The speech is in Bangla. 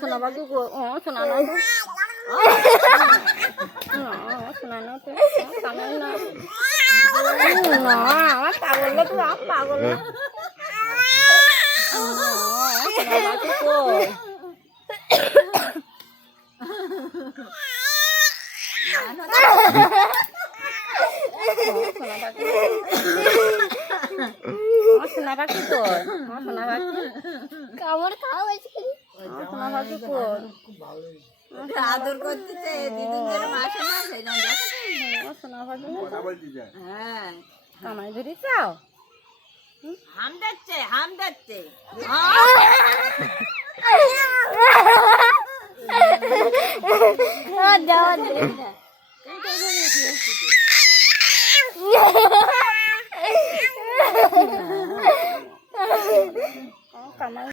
শোনা বাকি শোনা না শোনা না তো কামাই না আমার পাগল না তুই আমার পাগল না শোনা বাকি কই শোনা বাকি কই শোনা বাকি কামড় খাওয়া হয়েছে শোনা বাকি কই আদর করতেছে দিদিন ধরে মাসে না সেরকম দেখো শোনা বাকি হ্যাঁ কামাই ধরি চাও হাম যাচ্ছে কামাই